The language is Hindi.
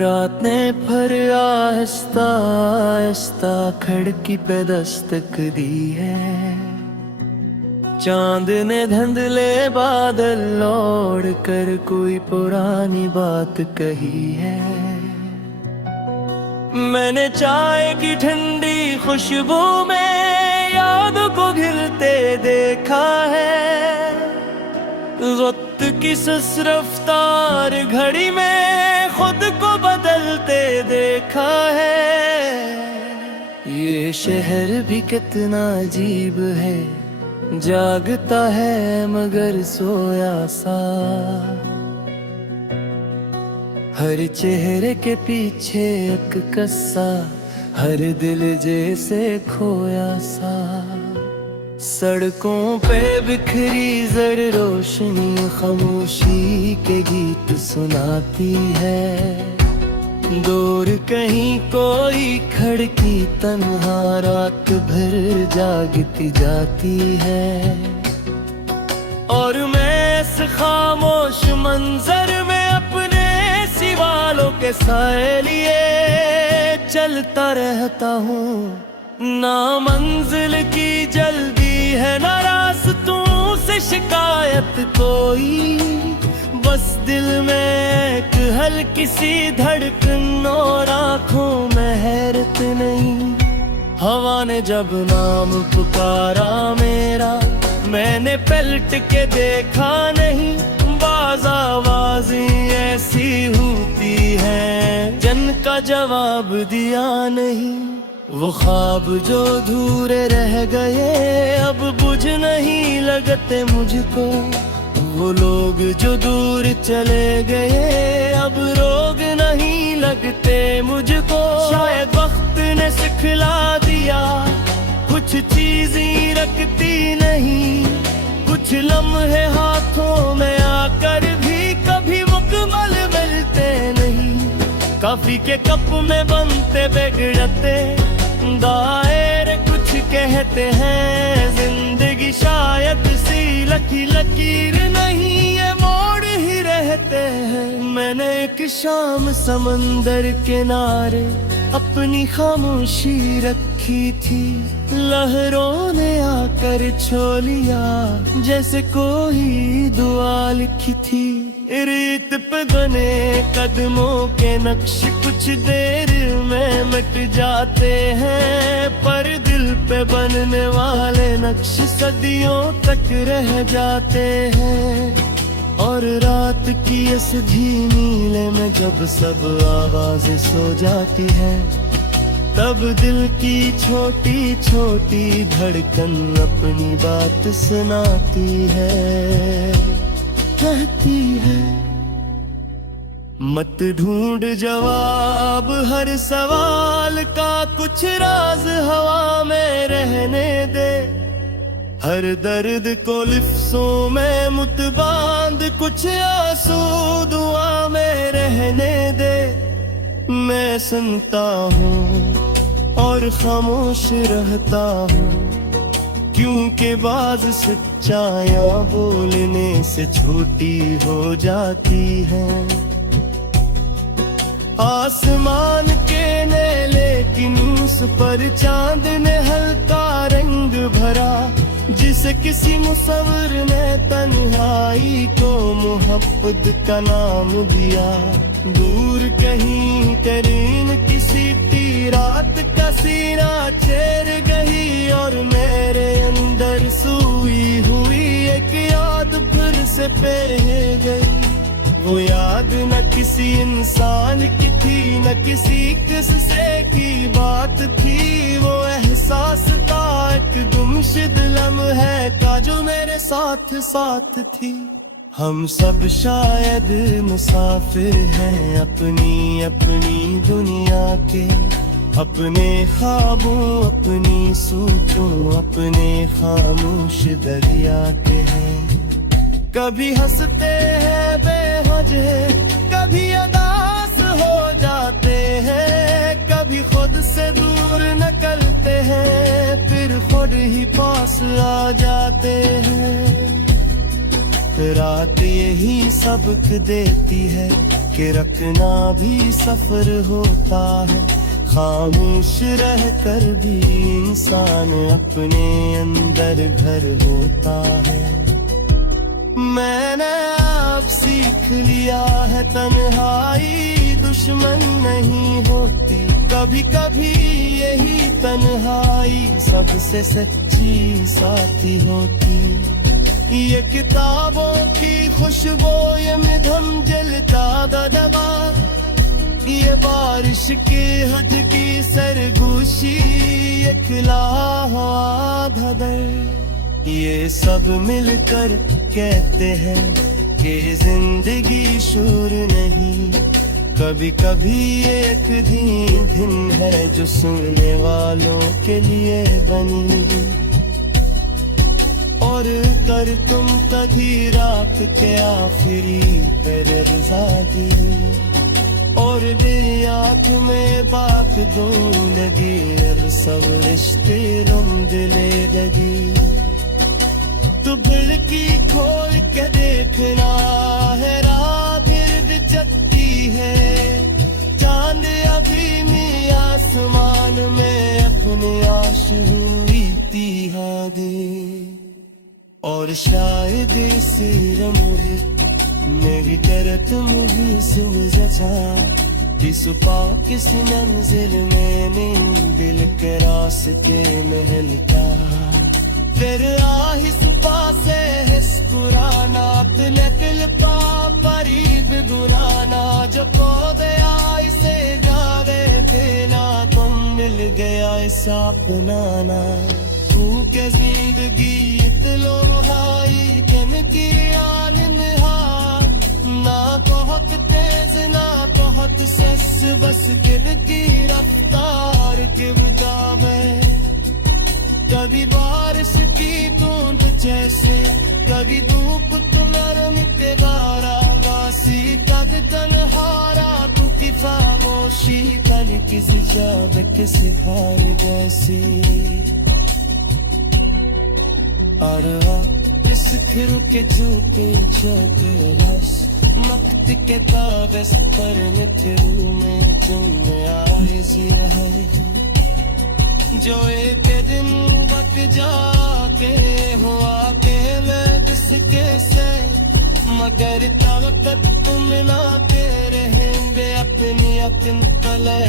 रात ने फिर आहिस्ता आहिस्ता खिड़की पे दस्तक दी है। चांद ने धुंधले बादल लौट कर कोई पुरानी बात कही है। मैंने चाय की ठंडी खुशबू में याद को घिरते देखा है। वक्त की सुस्त रफ्तार घड़ी में खुद को बदलते देखा है। ये शहर भी कितना अजीब है, जागता है मगर सोया सा। हर चेहरे के पीछे एक किस्सा, हर दिल जैसे खोया सा। सड़कों पे बिखरी जर रोशनी खामोशी के गीत सुनाती है। दूर कहीं कोई खिड़की तन्हा रात भर जागती जाती है। और मैं इस खामोश मंजर में अपने सिवालों के साए लिए चलता रहता हूँ। ना मंजिल की जल्दी है ना रास्तों से शिकायत कोई, बस दिल में एक हल्की सी धड़कन और आँखों में हैरत नहीं। हवा ने जब नाम पुकारा मेरा, मैंने पलट के देखा नहीं। बाज़ आवाज़ें ऐसी होती हैं जिनका जवाब दिया नहीं। वो ख्वाब जो अधूरे रह गए अब बुझ नहीं लगते मुझको। वो लोग जो दूर चले गए अब रोग नहीं लगते मुझको। शायद वक्त ने सिखला दिया कुछ चीजें रखती नहीं। कुछ लम्हे हाथों में आकर भी कभी मुकम्मल मिलते नहीं। काफी के कप में बनते बिगड़ते दायरे कुछ कहते हैं। जिंदगी शायद सी लकी लकीर नहीं, ये मोड़ ही रहते हैं। मैंने एक शाम समंदर किनारे अपनी खामोशी रखी थी। लहरों ने आकर छो लिया जैसे कोई दुआ लिखी थी। रेत पे बने कदमों के नक्श कुछ देर में मिट जाते हैं, पर दिल पे बनने वाले नक्श सदियों तक रह जाते हैं। और रात की इस धीमी नीले में जब सब आवाजें सो जाती है, तब दिल की छोटी छोटी धड़कन अपनी बात सुनाती है। कहती है मत ढूंढ जवाब हर सवाल का, कुछ राज हवा में रहने दे। हर दर्द को लिफ्ज़ों में मुतबांद, कुछ आंसू दुआ में रहने दे। मैं सुनता हूँ और खामोश रहता हूँ, क्योंकि बाज़ सच्चाइयाँ बोलने से छोटी हो जाती हैं। आसमान के ने लेकिन उस पर चांद ने हल्का रंग भरा, जिसे किसी मुसव्विर ने तन्हाई को मोहब्बत का नाम दिया। दूर कहीं तरीन किसी रात का सीना चेर गई, और मेरे अंदर सोई हुई एक याद फिर से बह गई। वो याद न किसी इंसान की थी, न किसी किस्से की बात थी। वो एहसास था एक गुमशुद लम्हे का जो मेरे साथ साथ थी। हम सब शायद मुसाफिर हैं अपनी अपनी दुनिया के, अपने ख्वाबों अपनी सोचों अपने खामोश दरिया के हैं। कभी हंसते हैं बेवजह, कभी उदास हो जाते हैं, कभी खुद से दूर निकलते हैं, फिर खुद ही पास आ जाते हैं। रात यही सबक देती है कि रख कितना भी सफर होता है, खामोश रह कर भी इंसान अपने अंदर घर होता है। मैंने अब सीख लिया है तन्हाई दुश्मन नहीं होती, कभी कभी यही तन्हाई सबसे सच्ची साथी होती। ये किताबों की खुशबू, ये मध्यम जलता दबा, ये बारिश के हद की सरगोशी, ये खिला हुआ धदर, ये सब मिलकर कहते हैं कि जिंदगी शूर नहीं, कभी कभी एक दिन है जो सुनने वालों के लिए बनी। और कर तुम कभी रात के आखिरी तेरे रज़ा दी, और दिल आँख में बात दो लगी, और सब रिश्ते रम दिले लगी। तो खिड़की खोल के देखना है, रात फिर चलती है, चांद अभी भी आसमान में अपनी आश हुई थी हादे। और शायद इस रमज़े मेरी करत मुझे समझा, इस पाक इस मंजिल में दिल के रास्ते महल का, फिर आहिस्ता से हिस्कुराना, दिल का परीब गुराना, जो पौधे आई से गावे देना, तुम मिल गया ऐसा अपनाना। तू के जिंदगी इतलो हाई कम की आन में हार, ना बहुत तेज ना बहुत सस, बस दिल की रफ्तार के मुताबिक, कभी बारिश की बूंद जैसे, कभी धूप नरम के गारा वासी, कभी तन्हारा तू की खामोशी, कल किसी जाब के सिखाए जैसी। और इस फिर के झूठे छोटे रस, मक्त के कागज पर मिथिल में तुम आए जी है, जो एक दिन वक्त जाके हुआ के मैं किसके से, मगर तब तक तुम मिला के रहेंगे अपनी अपनी कलर।